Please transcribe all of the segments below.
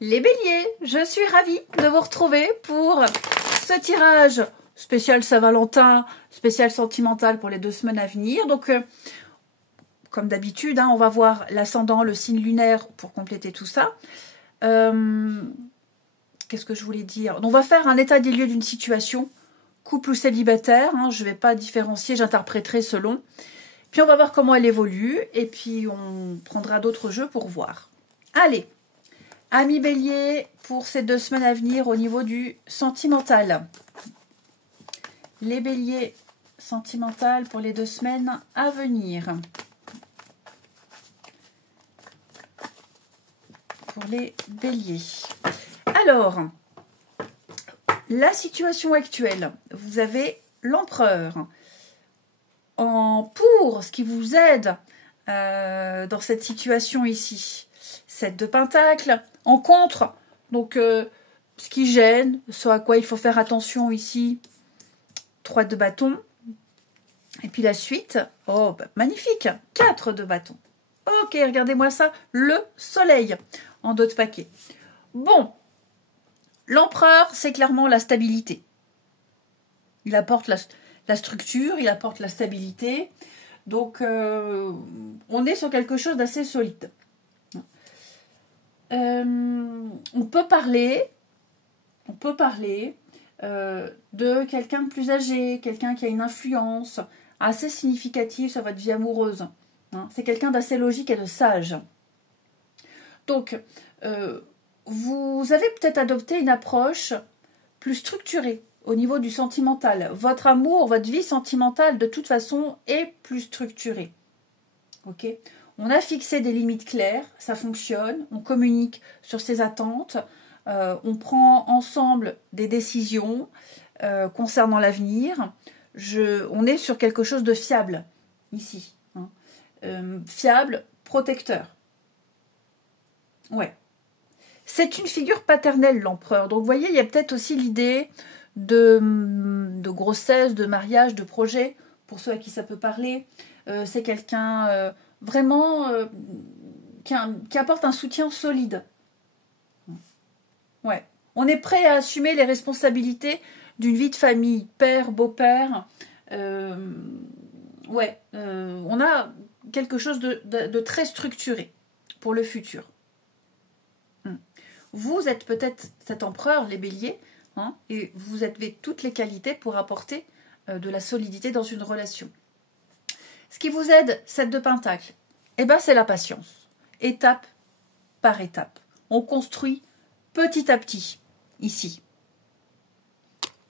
Les béliers, je suis ravie de vous retrouver pour ce tirage spécial Saint-Valentin, spécial sentimental pour les 2 semaines à venir. Donc, comme d'habitude, on va voir l'ascendant, le signe lunaire pour compléter tout ça. Qu'est-ce que je voulais dire? On va faire un état des lieux d'une situation, couple ou célibataire. Je ne vais pas différencier, j'interpréterai selon. Puis on va voir comment elle évolue et puis on prendra d'autres jeux pour voir. Allez, amis bélier, pour ces 2 semaines à venir au niveau du sentimental. Les béliers sentimental pour les 2 semaines à venir. Pour les béliers. Alors, la situation actuelle, vous avez l'empereur. Pour ce qui vous aide dans cette situation ici, 7 de Pentacles. En contre, donc ce qui gêne, ce à quoi il faut faire attention ici, 3 de bâton. Et puis la suite, oh bah, magnifique, 4 de bâton. Ok, regardez-moi ça, le soleil en dos de paquet. Bon, l'empereur, c'est clairement la stabilité. Il apporte la structure, il apporte la stabilité. Donc, on est sur quelque chose d'assez solide. On peut parler de quelqu'un de plus âgé, quelqu'un qui a une influence assez significative sur votre vie amoureuse. C'est quelqu'un d'assez logique et de sage. Donc, vous avez peut-être adopté une approche plus structurée au niveau du sentimental. Votre amour, votre vie sentimentale, de toute façon, est plus structurée. Ok ? On a fixé des limites claires, ça fonctionne, on communique sur ses attentes, on prend ensemble des décisions concernant l'avenir. On est sur quelque chose de fiable, ici. Fiable, protecteur. Ouais. C'est une figure paternelle, l'empereur. Donc, vous voyez, il y a peut-être aussi l'idée de grossesse, de mariage, de projet, pour ceux à qui ça peut parler. C'est quelqu'un vraiment qui apporte un soutien solide. Ouais. On est prêt à assumer les responsabilités d'une vie de famille, père, beau-père. On a quelque chose de très structuré pour le futur. Vous êtes peut-être cet empereur, les béliers, et vous avez toutes les qualités pour apporter de la solidité dans une relation. Ce qui vous aide, 7 de Pentacles, c'est la patience. Étape par étape. On construit petit à petit, ici.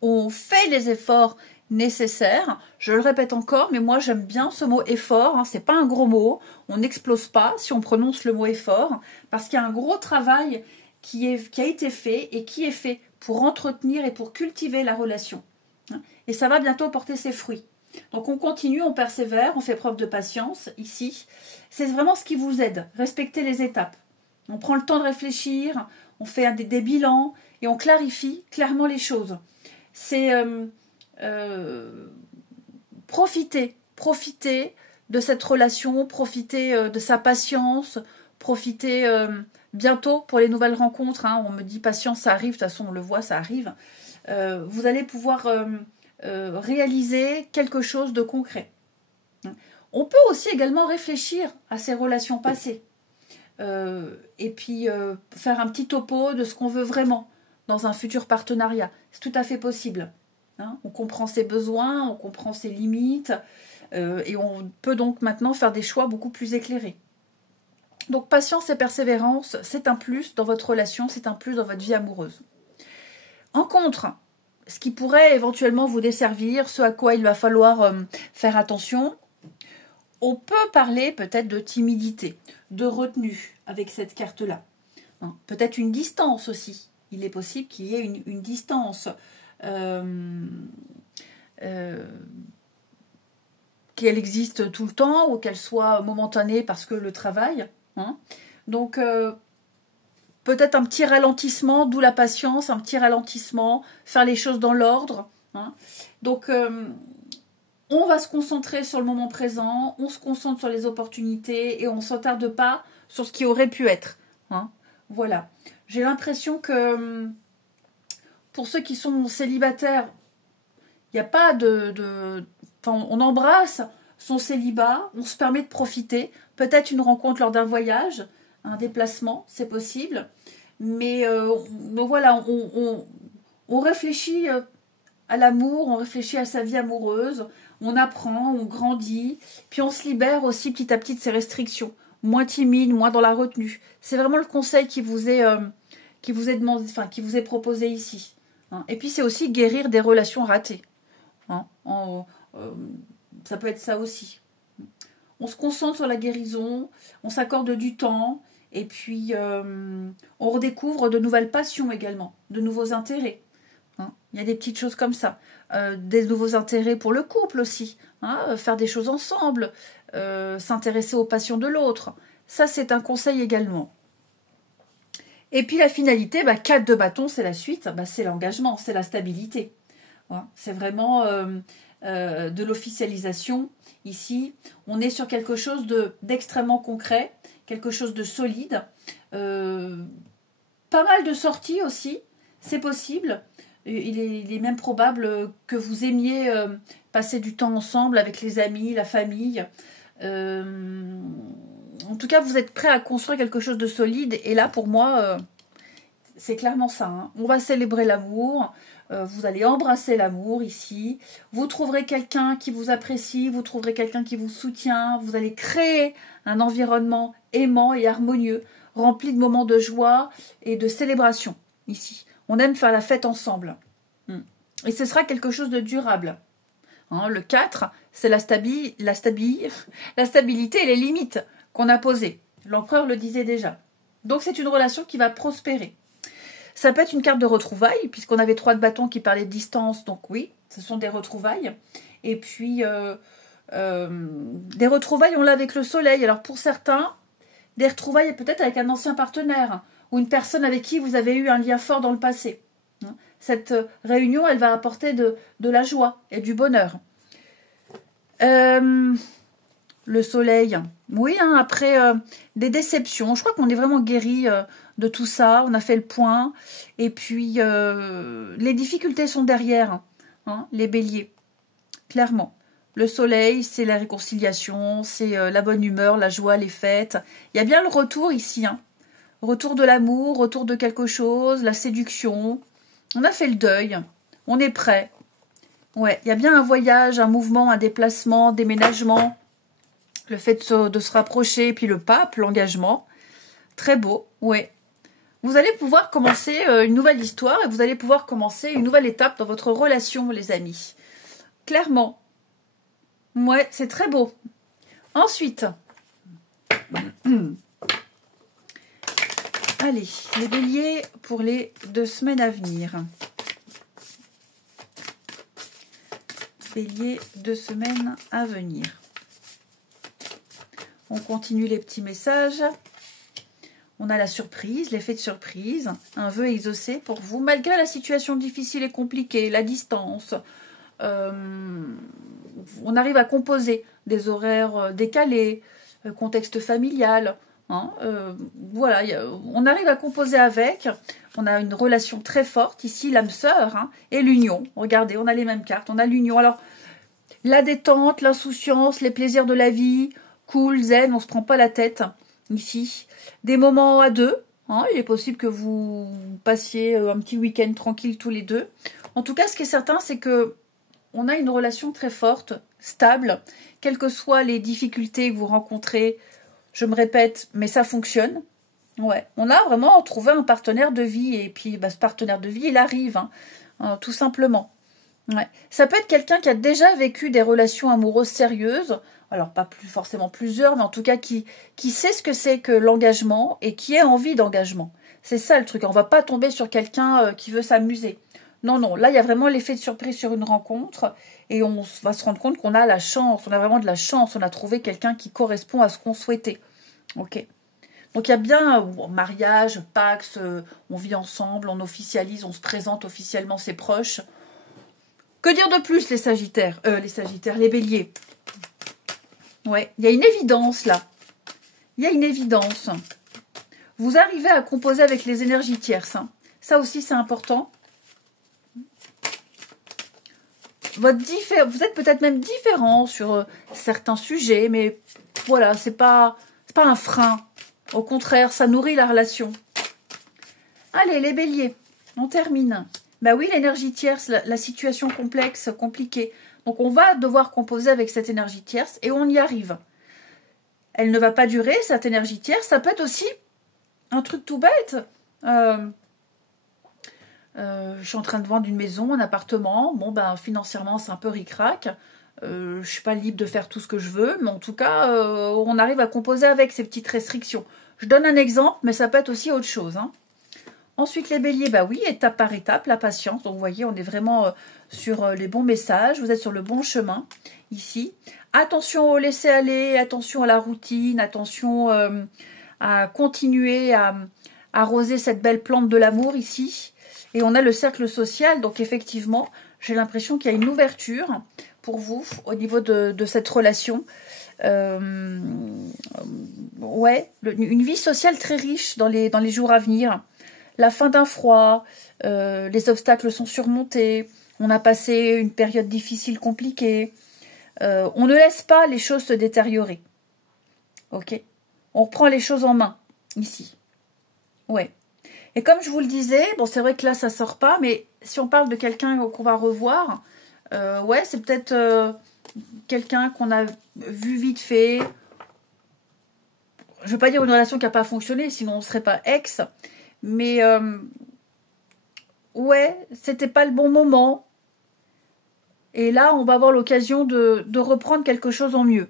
On fait les efforts nécessaires. Je le répète encore, mais moi j'aime bien ce mot effort. C'est pas un gros mot. On n'explose pas si on prononce le mot effort, parce qu'il y a un gros travail qui a été fait et qui est fait pour entretenir et pour cultiver la relation. Et ça va bientôt porter ses fruits. Donc on continue, on persévère, on fait preuve de patience ici. C'est vraiment ce qui vous aide. Respectez les étapes. On prend le temps de réfléchir, on fait des bilans et on clarifie clairement les choses. C'est profiter de cette relation, profiter de sa patience, profiter bientôt pour les nouvelles rencontres. On me dit patience, ça arrive, de toute façon on le voit, ça arrive. Vous allez pouvoir réaliser quelque chose de concret. On peut aussi également réfléchir à ces relations passées et puis faire un petit topo de ce qu'on veut vraiment dans un futur partenariat. C'est tout à fait possible. On comprend ses besoins, on comprend ses limites et on peut donc maintenant faire des choix beaucoup plus éclairés. Donc patience et persévérance, c'est un plus dans votre relation, c'est un plus dans votre vie amoureuse. En contre, ce qui pourrait éventuellement vous desservir, ce à quoi il va falloir faire attention, on peut parler peut-être de timidité, de retenue avec cette carte-là. Peut-être une distance aussi. Il est possible qu'il y ait une distance qu'elle existe tout le temps ou qu'elle soit momentanée parce que le travail. Donc, peut-être un petit ralentissement, d'où la patience, un petit ralentissement, faire les choses dans l'ordre. Donc, on va se concentrer sur le moment présent, on se concentre sur les opportunités et on ne s'attarde pas sur ce qui aurait pu être. Voilà. J'ai l'impression que pour ceux qui sont célibataires, il n'y a pas enfin, on embrasse son célibat, on se permet de profiter. Peut-être une rencontre lors d'un voyage, un déplacement, c'est possible. Mais voilà, on réfléchit à l'amour, on réfléchit à sa vie amoureuse, on apprend, on grandit, puis on se libère aussi petit à petit de ses restrictions. Moins timide, moins dans la retenue. C'est vraiment le conseil qui vous est demandé, enfin qui vous est proposé ici. Hein. Et puis c'est aussi guérir des relations ratées. Hein. Ça peut être ça aussi. On se concentre sur la guérison, on s'accorde du temps, et puis on redécouvre de nouvelles passions également, de nouveaux intérêts. Hein. Il y a des petites choses comme ça. Des nouveaux intérêts pour le couple aussi. Hein. Faire des choses ensemble, s'intéresser aux passions de l'autre. Ça, c'est un conseil également. Et puis la finalité, 4 de bâton, c'est la suite, c'est l'engagement, c'est la stabilité. Hein. C'est vraiment de l'officialisation. Ici, on est sur quelque chose d'extrêmement concret, quelque chose de solide. Pas mal de sorties aussi, c'est possible. Il est même probable que vous aimiez passer du temps ensemble avec les amis, la famille. En tout cas, vous êtes prêt à construire quelque chose de solide. Et là, pour moi, c'est clairement ça. Hein. On va célébrer l'amour. Vous allez embrasser l'amour ici. Vous trouverez quelqu'un qui vous apprécie. Vous trouverez quelqu'un qui vous soutient. Vous allez créer un environnement aimant et harmonieux, rempli de moments de joie et de célébration ici. On aime faire la fête ensemble. Et ce sera quelque chose de durable. Hein, le 4, c'est la stabilité et les limites qu'on a posées. L'empereur le disait déjà. Donc c'est une relation qui va prospérer. Ça peut être une carte de retrouvailles, puisqu'on avait 3 de bâtons qui parlaient de distance. Donc oui, ce sont des retrouvailles. Et puis, des retrouvailles, on l'a avec le soleil. Alors pour certains, des retrouvailles peut-être avec un ancien partenaire ou une personne avec qui vous avez eu un lien fort dans le passé. Cette réunion, elle va apporter de la joie et du bonheur. Le soleil, oui, hein, après des déceptions. Je crois qu'on est vraiment guéri de tout ça. On a fait le point. Et puis, les difficultés sont derrière, hein, les béliers, clairement. Le soleil, c'est la réconciliation, c'est la bonne humeur, la joie, les fêtes. Il y a bien le retour ici, hein. Retour de l'amour, retour de quelque chose, la séduction. On a fait le deuil, on est prêt. Ouais, il y a bien un voyage, un mouvement, un déplacement, un déménagement. Le fait de se rapprocher, puis le pape, l'engagement. Très beau, ouais. Vous allez pouvoir commencer une nouvelle histoire et vous allez pouvoir commencer une nouvelle étape dans votre relation, les amis. Clairement. Ouais, c'est très beau. Ensuite, allez, les béliers pour les 2 semaines à venir. Bélier, 2 semaines à venir. On continue les petits messages. On a la surprise, l'effet de surprise. Un vœu exaucé pour vous, malgré la situation difficile et compliquée, la distance. On arrive à composer des horaires décalés, contexte familial. Hein, voilà, on arrive à composer avec. On a une relation très forte ici, l'âme sœur, hein, et l'union. Regardez, on a les mêmes cartes. On a l'union. Alors, la détente, l'insouciance, les plaisirs de la vie, cool, zen, on se prend pas la tête ici. Des moments à deux. Hein, il est possible que vous passiez un petit week-end tranquille tous les deux. En tout cas, ce qui est certain, c'est que on a une relation très forte, stable, quelles que soient les difficultés que vous rencontrez. Je me répète, mais ça fonctionne. Ouais, on a vraiment trouvé un partenaire de vie. Et puis, ce partenaire de vie, il arrive, hein, tout simplement. Ouais. Ça peut être quelqu'un qui a déjà vécu des relations amoureuses sérieuses. Alors, pas forcément plusieurs, mais en tout cas qui sait ce que c'est que l'engagement et qui a envie d'engagement. C'est ça le truc. On ne va pas tomber sur quelqu'un qui veut s'amuser. Non, non. Là, il y a vraiment l'effet de surprise sur une rencontre. Et on va se rendre compte qu'on a la chance. On a vraiment de la chance. On a trouvé quelqu'un qui correspond à ce qu'on souhaitait. Ok. Donc, il y a bien mariage, pax, on vit ensemble, on officialise, on se présente officiellement ses proches. Que dire de plus, les sagittaires, les béliers? Ouais, il y a une évidence, là. Il y a une évidence. Vous arrivez à composer avec les énergies tierces. Hein. Ça aussi, c'est important. Vous êtes peut-être même différent sur certains sujets, mais voilà, c'est pas un frein. Au contraire, ça nourrit la relation. Allez, les béliers, on termine. Bah oui, l'énergie tierce, la situation complexe, compliquée. Donc, on va devoir composer avec cette énergie tierce et on y arrive. Elle ne va pas durer, cette énergie tierce. Ça peut être aussi un truc tout bête. Je suis en train de vendre une maison, un appartement. Bon, ben, financièrement, c'est un peu ric-rac. Je ne suis pas libre de faire tout ce que je veux. Mais en tout cas, on arrive à composer avec ces petites restrictions. Je donne un exemple, mais ça peut être aussi autre chose. Hein. Ensuite, les béliers, bah oui, étape par étape, la patience. Donc, vous voyez, on est vraiment sur les bons messages. Vous êtes sur le bon chemin, ici. Attention au laisser-aller, attention à la routine, attention à continuer à arroser cette belle plante de l'amour, ici. Et on a le cercle social. Donc, effectivement, j'ai l'impression qu'il y a une ouverture pour vous au niveau de cette relation. Ouais, une vie sociale très riche dans les jours à venir. La fin d'un froid, les obstacles sont surmontés, on a passé une période difficile, compliquée. On ne laisse pas les choses se détériorer. Ok? On reprend les choses en main, ici. Ouais. Et comme je vous le disais, bon, c'est vrai que là, ça sort pas, mais si on parle de quelqu'un qu'on va revoir, ouais, c'est peut-être quelqu'un qu'on a vu vite fait. Je ne veux pas dire une relation qui n'a pas fonctionné, sinon on ne serait pas ex. Mais ouais, c'était pas le bon moment. Et là, on va avoir l'occasion de reprendre quelque chose en mieux.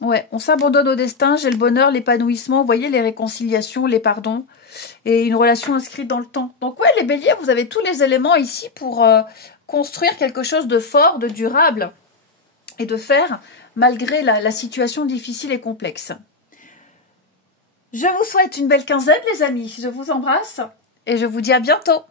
Ouais, on s'abandonne au destin, j'ai le bonheur, l'épanouissement, vous voyez, les réconciliations, les pardons, et une relation inscrite dans le temps. Donc ouais, les béliers, vous avez tous les éléments ici pour construire quelque chose de fort, de durable, et de faire malgré la situation difficile et complexe. Je vous souhaite une belle quinzaine, les amis. Je vous embrasse et je vous dis à bientôt.